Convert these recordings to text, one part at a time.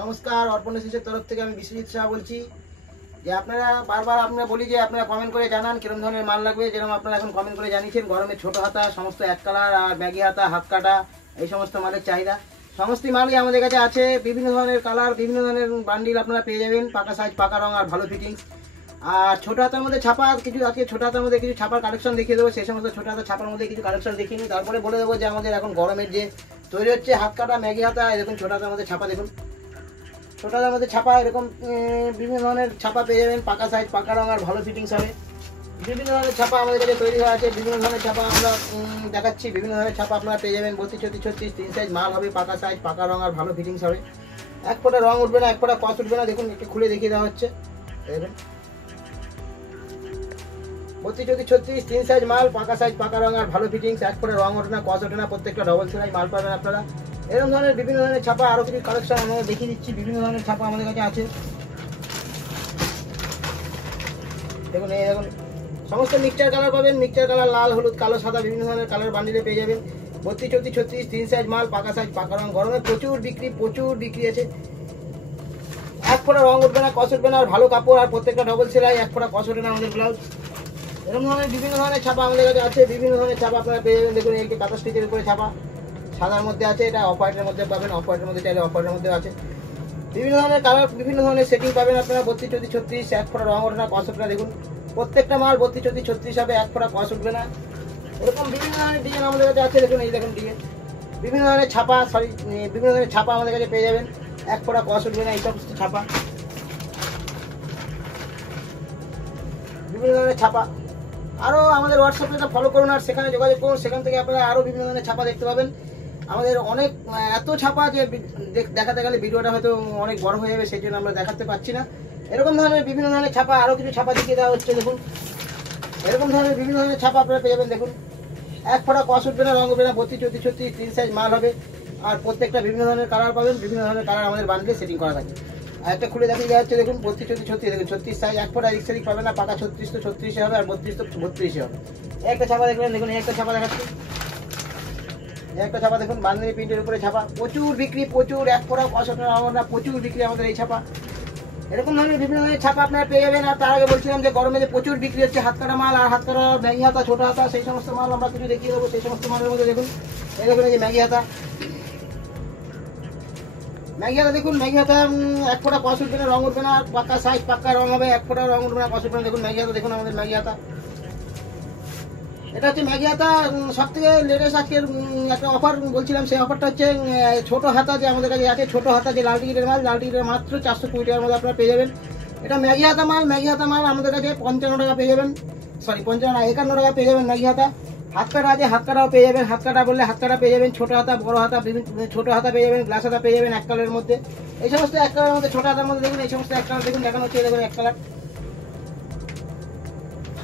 নমস্কার, অর্পণ এসেন্সের তরফ থেকে আমি বিশ্বজিৎ শাহ বলছি। যে আপনারা বারবার আমরা বলি যে আপনারা কমেন্ট করে জানান কিরকম ধরনের মাল লাগবে। যেরকম আপনারা এখন কমেন্ট করে জানিয়েছেন গরমে ছোট হাতা সমস্ত এক কালার আর ব্যাগি হাতা হাত কাটা এই সমস্ত মালের চাহিদা। সমস্ত মালই আমাদের কাছে আছে, বিভিন্ন ধরনের কালার বিভিন্ন ধরনের বান্ডিল আপনারা পেয়ে যাবেন, পাকা সাইজ পাকা রং আর ভালো ফিটিংস। আর ছোট হাতার মধ্যে ছাপা কিছু আজকে ছোট হাতার মধ্যে কিছু ছাপার কালেকশন দেখিয়ে দেবো। সেই সমস্ত ছোট হাতা ছাপার মধ্যে কিছু কালেকশন দেখিয়ে নিই, তারপরে বলে দেবো যে আমাদের এখন গরমের যে তৈরি হচ্ছে হাত কাটা ম্যাগি হাতা। এরকম ছোট হাতার মধ্যে ছাপা দেখুন, ছোট হাতার মধ্যে ছাপা এরকম বিভিন্ন ধরনের ছাপা পেয়ে যাবেন, পাকা সাইজ পাকা রং আর ভালো ফিটিংস হবে। বিভিন্ন ধরনের ছাপা আমাদের কাছে তৈরি হয়ে আছে, বিভিন্ন ধরনের ছাপা আমরা দেখাচ্ছি। বিভিন্ন ধরনের ছাপা আপনারা পেয়ে যাবেন 32, 34, 36 3 সাইজ মাল হবে, পাকা সাইজ পাকা রং আর ভালো ফিটিংস হবে। এক ফোঁটা রং উঠবে না, এক ফোঁটা কস উঠবে না। দেখুন একটু খুলে দেখিয়ে দেওয়া হচ্ছে। দেখুন 32, 34, 36 3 সাইজ মাল, পাকা সাইজ পাকা রং আর ভালো ফিটিংস, এক ফোঁটা রং ওঠে না কস ওঠে না, প্রত্যেকটা ডবল সেলাই মাল পাবেন আপনারা। এরকম ধরনের বিভিন্ন ধরনের ছাপা আরও কিছু কালেকশন আমরা দেখিয়ে দিচ্ছি। বিভিন্ন ধরনের ছাপা আমাদের কাছে আছে। দেখুন এই দেখুন সমস্ত মিক্সচার কালার পাবেন, মিক্সচার কালার লাল হলুদ কালো সাদা বিভিন্ন ধরনের কালার বান্ডিলে পেয়ে যাবেন। 32, 34, 36 3 সাইজ মাল, পাকা সাইজ পাকা রং। গরমে প্রচুর বিক্রি আছে। এক ফোঁটা রং উঠবে না কস উঠবে না আর ভালো কাপড় আর প্রত্যেকটা ডবল সেলাই, এক ফোঁটা কস ওঠে না আমাদের ব্লাউজ। এরকম ধরনের বিভিন্ন ধরনের ছাপা আমাদের কাছে আছে, বিভিন্ন ধরনের ছাপা আপনারা পেয়ে যাবেন। দেখুন এই কাঁথা স্টিচের উপরে ছাপা সাদার মধ্যে আছে, এটা অফ হোয়াইটের মধ্যে পাবেন, অফ হোয়াইটের মধ্যে চাইলে অফ হোয়াইটের মধ্যে আছে। বিভিন্ন ধরনের কালার বিভিন্ন ধরনের সেটিং পাবেন আপনারা। 32, 34, 36 এক ফোঁটা রং ওঠে না কস উঠবে না। দেখুন প্রত্যেকটা মাল 32, 34, 36 হবে, এক ফোঁটা কস উঠবে না। এরকম বিভিন্ন ধরনের ডিজাইন আমাদের কাছে আছে। দেখুন এই দেখুন ডিজাইন বিভিন্ন ধরনের ছাপা বিভিন্ন ধরনের ছাপা আমাদের কাছে পেয়ে যাবেন, এক ফোঁটা কস উঠবে না এই সমস্ত ছাপা। বিভিন্ন ধরনের ছাপা আরও আমাদের হোয়াটসঅ্যাপটা ফলো করুন আর সেখানে যোগাযোগ করুন, সেখান থেকে আপনারা আরও বিভিন্ন ধরনের ছাপা দেখতে পাবেন। আমাদের অনেক এত ছাপা যে দেখাতে গেলে ভিডিওটা হয়তো অনেক বড় হয়ে যাবে, সেই জন্য আমরা দেখাতে পারছি না। এরকম ধরনের বিভিন্ন ধরনের ছাপা আরও কিছু ছাপা দেখিয়ে দেওয়া হচ্ছে। দেখুন এরকম ধরনের বিভিন্ন ধরনের ছাপা আপনারা পেয়ে যাবেন। দেখুন এক ফোঁটা কস উঠবে না রং উঠবে না, 32, 34, 36 3 সাইজ মাল হবে আর প্রত্যেকটা বিভিন্ন ধরনের কালার পাবেন। বিভিন্ন ধরনের কালার আমাদের বান্ডিলে সেটিং করা থাকে। আর একটা খুলে দেখিয়ে দেওয়া হচ্ছে। দেখুন 32, 34, 36 দেখুন 36 সাইজ, এক ফোঁটা এদিক সেদিক পাবে না, পাকা 36 তো 36 হবে আর 32 তো 32 হবে। একটা ছাপা দেখবেন, দেখুন একটা ছাপা দেখাচ্ছি। একটা ছাপা দেখুন বান্দিনী প্রিন্টের উপরে ছাপা, প্রচুর বিক্রি, প্রচুর এক ফোঁটা কস ওঠে না, প্রচুর বিক্রি আমাদের এই ছাপা। এরকম ধরনের বিভিন্ন ধরনের ছাপা আপনারা পেয়ে যাবেন। আর তার আগে বলছিলাম যে গরমে যে প্রচুর বিক্রি হচ্ছে হাত কাটা মাল আর হাত কাটা ম্যাগি হাতা ছোট হাতা, সেই সমস্ত মাল আমরা কিছু দেখিয়ে দেবো। সেই সমস্ত মালের মধ্যে দেখুন এই দেখুন এই যে ম্যাগি হাতা দেখুন ম্যাগি হাতা এক ফোঁটা কস উঠবে না রং উঠবে না, পাক্কা সাইজ পাক্কা রং হবে, এক ফোঁটা রং উঠবে না কস উঠবে না। দেখুন ম্যাগি হাতা দেখুন আমাদের ম্যাগি হাতা, এটা হচ্ছে ম্যাগি হাতা। সব থেকে লেটেস্ট আজকের একটা অফার বলছিলাম, সেই অফারটা হচ্ছে ছোট হাতা যে আমাদের কাছে আছে, ছোট হাতা যে লাল টিকিটের মাল, লাল টিকিটের মাত্র 420 টাকার মধ্যে আপনারা পেয়ে যাবেন। এটা ম্যাগি হাতা মাল, ম্যাগি হাতা মাল আমাদের কাছে 55 টাকা পেয়ে যাবেন, সরি 51 টাকা পেয়ে যাবেন ম্যাগি হাতা। হাত কাটা আছে, হাত কাটাও পেয়ে যাবেন, হাত কাটা বললে হাত কাটা পেয়ে যাবেন, ছোট হাতা বড় হাতা ছোট হাতা পেয়ে যাবেন, গ্লাস হাতা পেয়ে যাবেন এক কালারের মধ্যে। এই সমস্ত এক কালারের মধ্যে ছোট হাতার মধ্যে দেখুন এই সমস্ত এক কালার দেখুন দেখানো হচ্ছে। দেখুন এক কালার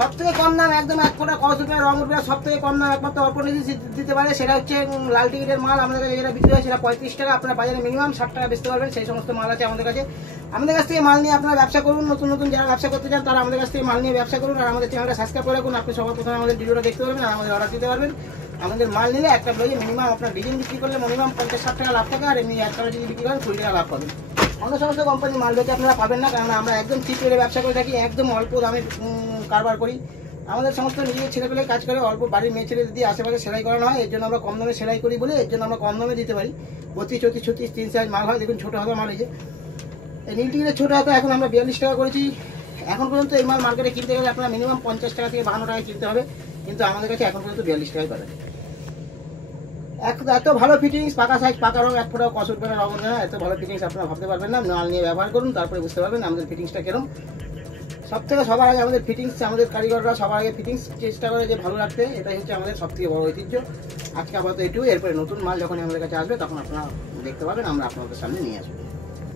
সব থেকে কম দাম, একদম এক ফোঁটা কস উঠবে রং উঠবে, সব থেকে কম দাম একমাত্র অর্পণ দিতে পারে। সেটা হচ্ছে লাল টিকিটের মাল আমাদের কাছে যেটা বিক্রি হয় সেটা 35 টাকা, আপনারা বাজারে মিনিমাম 60 টাকা বেচতে পারবেন। সেই সমস্ত মাল আছে আমাদের কাছে। আমাদের কাছ থেকে মাল নিয়ে আপনারা ব্যবসা করুন। নতুন যারা ব্যবসা করতে চান তারা আমাদের কাছ থেকে মাল নিয়ে ব্যবসা করুন। আর আমাদের চ্যানেলটা সাবস্ক্রাইব করে রাখুন, আপনি সবার প্রথমে আমাদের ভিডিওটা দেখতে পারবেন আর আমাদের অর্ডার দিতে পারবেন। আমাদের মাল নিলে একটা ব্লাউজে মিনিমাম আপনার ডিজাইন বিক্রি করলে মিনিমাম 50-60 টাকা লাভ থাকে, আর এমনি এক কালার যদি বিক্রি করেন 20 টাকা লাভ পাবেন। অন্য সমস্ত কোম্পানির মাল বেচে আপনারা পাবেন না, কারণ আমরা একদম চিপ রেটে ব্যবসা করে থাকি, একদম অল্প দামে কারবার করি। আমাদের সমস্ত নিজের ছেলেপেলে কাজ করে, অল্প বাড়ির মেয়ে ছেলে দিয়ে আশেপাশে সেলাই করানো হয়, এর জন্য আমরা কম দামে সেলাই করি বলে এর জন্য আমরা কম দামে দিতে পারি। 32, 34, 36 3 সাইজ মাল হয়। দেখুন ছোটো হাতা মাল, এই যে এই নীল টিকিটের ছোটো হাতা এখন আমরা 42 টাকা করেছি। এখন পর্যন্ত এই মাল মার্কেটে কিনতে গেলে আপনারা মিনিমাম 50 টাকা থেকে 52 টাকায় কিনতে হবে, কিন্তু আমাদের কাছে এখন পর্যন্ত 42 টাকায় পাবেন। এত ভালো ফিটিংস, পাকা সাইজ পাকা রং, এক ফোঁটা কস উঠবে না রং উঠবে না, এত ভালো ফিটিংস আপনারা ভাবতে পারবেন না। মাল নিয়ে ব্যবহার করুন, তারপরে বুঝতে পারবেন আমাদের ফিটিংসটা কেরম। সব থেকে সবার আগে আমাদের ফিটিংস, আমাদের কারিগররা সবার আগে ফিটিংস চেষ্টা করে যে ভালো রাখতে, এটাই হচ্ছে আমাদের সব থেকে বড় ঐতিহ্য। আজকে আপাতত এটুকু, এরপরে নতুন মাল যখন আমাদের কাছে আসবে তখন আপনারা দেখতে পাবেন, আমরা আপনাদের সামনে নিয়ে আসবো।